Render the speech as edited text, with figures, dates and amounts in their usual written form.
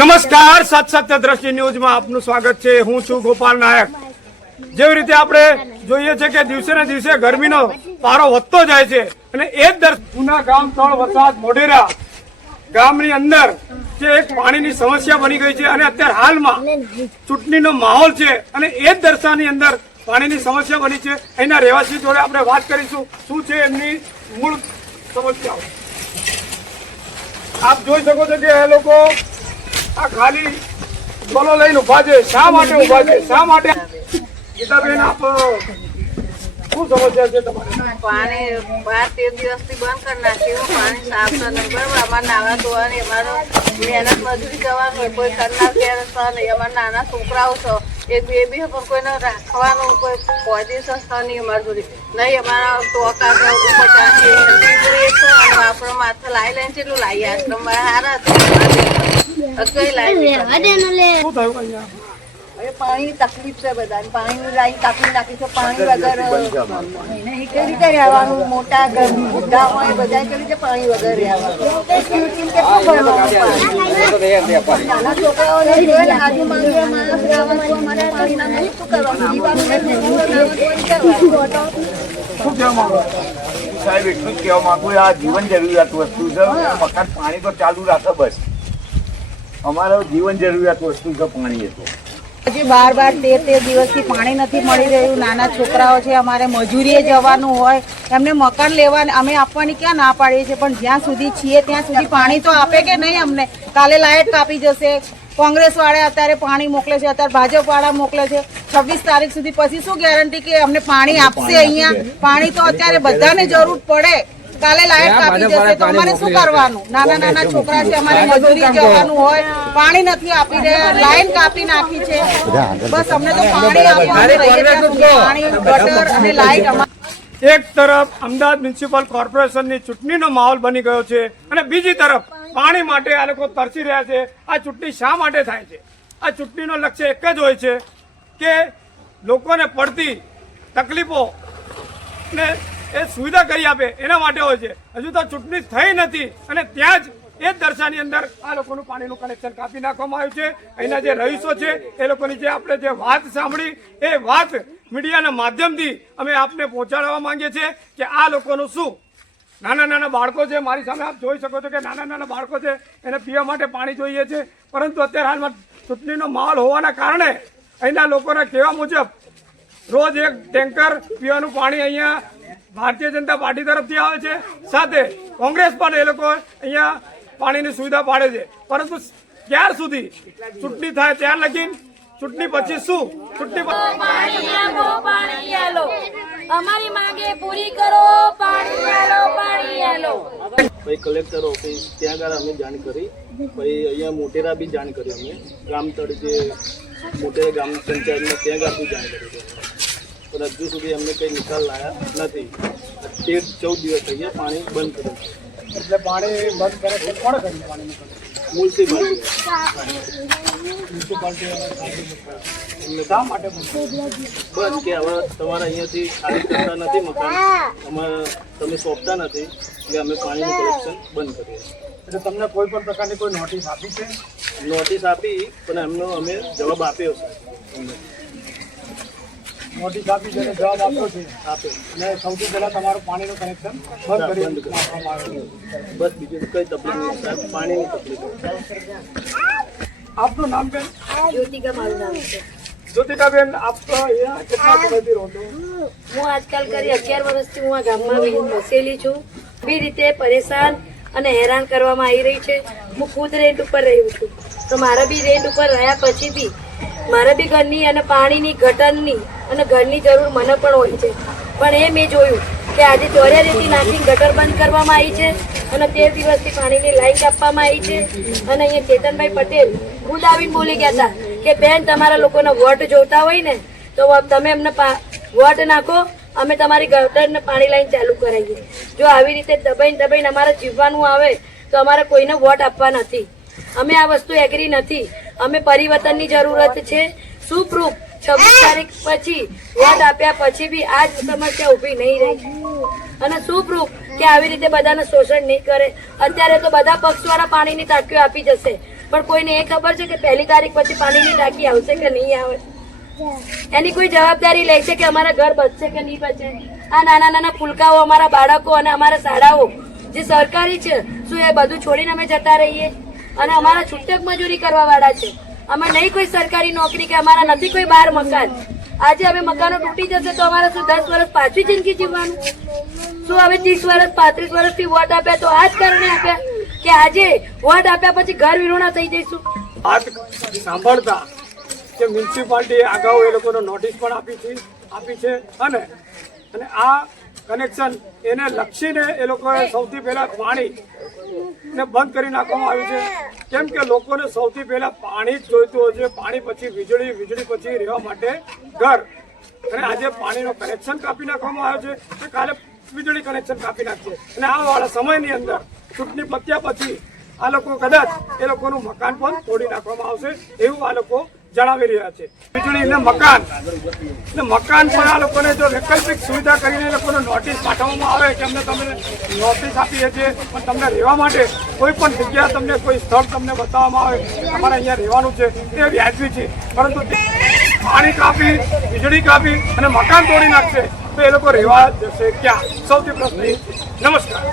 નમસ્કાર, સત્ય દ્રષ્ટિ ન્યૂઝમાં આપનું સ્વાગત છે। હું છું ગોપાલ નાયક। જેવી રીતે આપણે જોઈએ છે કે દિવસે ને દિવસે ગરમીનો પારો વધતો જાય છે અને એ જ ઉના ગામ તળ વરસાદ મોઢેરા ગામની અંદર જે એક પાણીની સમસ્યા બની ગઈ છે અને અત્યારે હાલમાં ચૂંટણીનો માહોલ છે અને એ જ દર્શાની અંદર પાણીની સમસ્યા બની છે। અહીંના રહેવાસી જોડે આપણે વાત કરીશું શું છે એમની મૂળ સમસ્યાઓ। આપ જોઈ શકો છો કે એ લોકો આ ખાલી બોલો લઈને ઉભા છે। શા માટે ઉભા છે? શા માટે? ગીતાબેન, આપ શું સમસ્યા છે તમારી? પાણી 12-13 દિવસથી બંધ કરી નાખ્યું। પાણી સાફ તો નહીં, બરાબર? અમારે નાવા ધોવાની, અમારો મહેનત મજૂરી કરવાનું હોય, કોઈ કરનાર ક્યારે સહ નહીં। અમારા નાના છોકરાઓ છો, એક બેબી પણ કોઈને રાખવાનું કોઈ દિવસ સહ નહીં અમારા જોડે નહીં। અમારા ટોકા ઉપર ચાંચી અને આપણો માથે લાઈ લઈને કેટલું લાવી આશ્રમ સારા કઈ લાવી પાણી તકલીફ છે બધાને। પાણીની લાઈન કાપી નાખી છે। પાણી વગર કેવી રીતે રહેવાનું? મોટા બુઢા હોય બધા કેવી રીતે પાણી વગર રહેવાનું? નાના છોકરાઓને આજુ માંગે માણસ રહેવાનું અમારે પાણી ના નહીં શું કરવાનું? સાહેબ, એટલું જ કહેવા માંગુ, આ જીવન જરૂરિયાત વસ્તુ છે। મકાન પાણી તો ચાલુ રાખે, બસ અમારો જીવન જરૂરિયાત વસ્તુ છે પાણી। એ તો હજી 12-13 દિવસથી પાણી નથી મળી રહ્યું। નાના છોકરાઓ છે, અમારે મજૂરીએ જવાનું હોય, એમને મકાન લેવા અમે આપવાની ક્યાં ના પાડીએ છીએ, પણ જ્યાં સુધી છીએ ત્યાં સુધી પાણી તો આપે કે નહીં અમને? કાલે લાઇટ કાપી જશે। કોંગ્રેસ વાળા અત્યારે પાણી મોકલે છે, અત્યારે ભાજપ વાળા મોકલે છે। 26 તારીખ સુધી પછી શું ગેરંટી કે અમને પાણી આપશે? અહીંયા પાણી તો અત્યારે બધાને જરૂર પડે। કાલે લાઇટ કાપી જશે તો અમારે શું કરવાનું? નાના નાના છોકરા છે, અમારે મજૂરી જવાનું હોય, પાણી નથી આપી રહ્યા, લાઈન કાપી નાખી છે। બસ અમને તો પાણી આપવાનું, પાણી, ગટર અને લાઇટ। એક તરફ અમદાવાદ મ્યુનિસિપલ કોર્પોરેશનની ચૂંટણીનો માહોલ બની ગયો છે અને બીજી તરફ પાણી માટે આ લોકો તરસી રહ્યા છે। આ ચૂંટણી શા માટે થાય છે? આ ચૂંટણીનો લક્ષ્ય એક જ હોય છે કે લોકોને પડતી તકલીફો ને એ સુવિધા કરી આપે, એના માટે હોય છે। હજુ તો ચૂંટણી થઈ નથી અને ત્યાં જ એ દર્શાની અંદર આ લોકોનું પાણીનું કનેક્શન કાપી નાખવામાં આવ્યું છે। અહીંના જે રહીશો છે એ લોકોની જે આપણે જે વાત સાંભળી એ વાત મીડિયાના માધ્યમથી અમે આપને પહોંચાડવા માંગીએ છીએ કે આ લોકોનું શું। નાના નાના બાળકો છે, મારી સામે આપ જોઈ શકો છો કે નાના નાના બાળકો છે, એને પીવા માટે પાણી જોઈએ છે, પરંતુ અત્યારે હાલમાં ચૂંટણીનો માહોલ હોવાના કારણે અહીંના લોકોના કહેવા મુજબ રોજ એક ટેન્કર પીવાનું પાણી અહીંયા ભારતીય જનતા પાર્ટી તરફથી આવે છે, સાથે કોંગ્રેસ પણ એ લોકો અહીંયા પાણીની સુવિધા પાડે છે। પરંતુ ક્યાર સુધી? ચૂંટણી થાય ત્યાર લગી, ચૂંટણી પછી શું? અમારી માંગે પૂરી કરો, પાણી આલો, પાણી આલો। પછી કલેક્ટર ઓફિસ ત્યાં આગળ અમે જાણ કરી, પછી અહીંયા મોટેરા બી જાણ કરી, અમે ગામતળ જે મોટેરા ગ્રામ પંચાયતમાં ત્યાં આગળ બી જાણ કરી, પણ હજુ સુધી અમને કંઈ નિકાલ લાયા નથી। 13-14 દિવસ થઈ ગયા પાણી બંધ કર્યું છે। એટલે પાણી બંધ કરે છે કોણ કર્યું? પાણીનું મ્યુનિસિપાલિટી શા માટે બંધ? બસ કે હવે તમારે અહીંયાથી ખાલી કરતા નથી મકાન, અમારે તમે સોંપતા નથી, એટલે અમે પાણીનું કલેક્શન બંધ કરીએ। એટલે તમને કોઈ પણ પ્રકારની કોઈ નોટિસ આપી છે? નોટિસ આપી, પણ એમનો અમે જવાબ આપ્યો છે। નોટિસ આપી છે, જવાબ આપ્યો છે અને સૌથી પહેલા તમારું પાણીનું કનેક્શન બંધ કરી નાખવામાં આવ્યું। બસ બીજું કઈ તકલીફ નહીં સાહેબ, પાણીની તકલીફ। આપનું નામ બેન? જ્યોતિકા મારું નામ છે। જ્યોતિકાબેન, આપ અહીંયા કેટલા સમયથી રહો છો? હું આજકાલ કરી 11 વર્ષથી હું આ ગામમાં વસેલી છું। બી રીતે પરેશાન અને હેરાન કરવામાં આવી રહી છે। હું ખુદ રેન્ટ ઉપર રહું છું, તો મારા બી રેન્ટ ઉપર રહ્યા પછી બી મારે બી ઘરની અને પાણીની, ગટરની અને ઘરની જરૂર મને પણ હોય છે। પણ એ મેં જોયું કે આજે ચોર્યારેતી નાખીને ગટર બંધ કરવામાં આવી છે અને 13 દિવસથી પાણીની લાઈન કાપવામાં આવી છે। અને અહીંયા ચેતનભાઈ પટેલ ખુદ આવીને બોલી ગયા હતા કે બેન, તમારા લોકોને વોટ જોતા હોય ને તો તમે અમને વોટ નાખો, અમે તમારી ગટરને પાણી લાઈન ચાલુ કરાવીએ। જો આવી રીતે દબાઈને અમારે જીવવાનું આવે તો અમારે કોઈને વોટ આપવા નથી। અમે આ વસ્તુ એગ્રી નથી। અમે પરિવર્તનની જરૂરત છે। શું પ્રૂફ? 26 તારીખ પછી વોટ આપ્યા પછી બી આ જ સમસ્યા ઊભી નહીં રહી। અને શું પ્રૂફ કે આવી રીતે બધાને શોષણ નહીં કરે. અત્યારે તો બધા પક્ષવાળા પાણીની ટાંકીઓ આપી જશે, પણ કોઈને એ ખબર છે કે 1 તારીખ પછી પાણીની ટાંકી આવશે કે નહીં આવે? એની કોઈ જવાબદારી લે છે કે અમારા ઘર બચશે કે નહીં બચે? આ નાના નાના ફૂલકાઓ, અમારા બાળકો અને અમારા શાળાઓ જે સરકારી છે, શું એ બધું છોડીને અમે જતા રહીએ? અને અમારા છૂટક મજૂરી કરવા વાળા છે, અમે નહીં કોઈ સરકારી નોકરી કે અમારા નથી કોઈ 12 મકાન. આજે અમે મકાનો તૂટી જશે તો અમારે શું 10 વર્ષ પાછી જિંદગી જીવવાનું? શું અમે 30 વર્ષ 35 વર્ષથી વોટ આપ્યા તો આ જ કારણે આપ્યા કે આજે વોટ આપ્યા પછી ઘર વિરોણા થઈ જઈશું? વાત સાંભળતા કે મ્યુનિસિપાલિટીએ અગાઉ એ લોકોને નોટિસ પણ આપી છે અને આ કનેક્શન એને લક્ષીને એ લોકોએ સૌથી પહેલા પાણી ને બંધ કરી નાખવામાં આવ્યું છે. કેમ કે લોકોને સૌથી પહેલા પાણી જ જોઈતું હોય છે, પાણી પછી વીજળી, વીજળી પછી રહેવા માટે ઘર. અને આજે પાણીનો કનેક્શન કાપી નાખવામાં આવ્યો છે અને કાલે વીજળી કનેક્શન કાપી નાખશે. અને આવવાવાળા સમયની અંદર ચૂંટણી પત્યા પછી આ લોકો કદાચ એ લોકોનું મકાન પણ તોડી નાખવામાં આવશે એવું આ લોકો જણાવી રહ્યા છે. વીજળી ને મકાન પણ આ લોકોને જો વૈકલ્પિક સુવિધા કરીને એ લોકોને નોટિસ પાઠવવામાં આવે કે અમને તમે નોટિસ આપીએ છીએ પણ તમને રહેવા માટે કોઈ પણ જગ્યા, તમને કોઈ સ્થળ તમને બતાવવામાં આવે તમારે અહીંયા રહેવાનું છે, તે વ્યાજબી છે. પરંતુ પાણી કાપી, વીજળી કાપી અને મકાન તોડી નાખશે તો એ લોકો રહેવા જશે ક્યાં? સૌથી પ્રશ્ન. નમસ્કાર.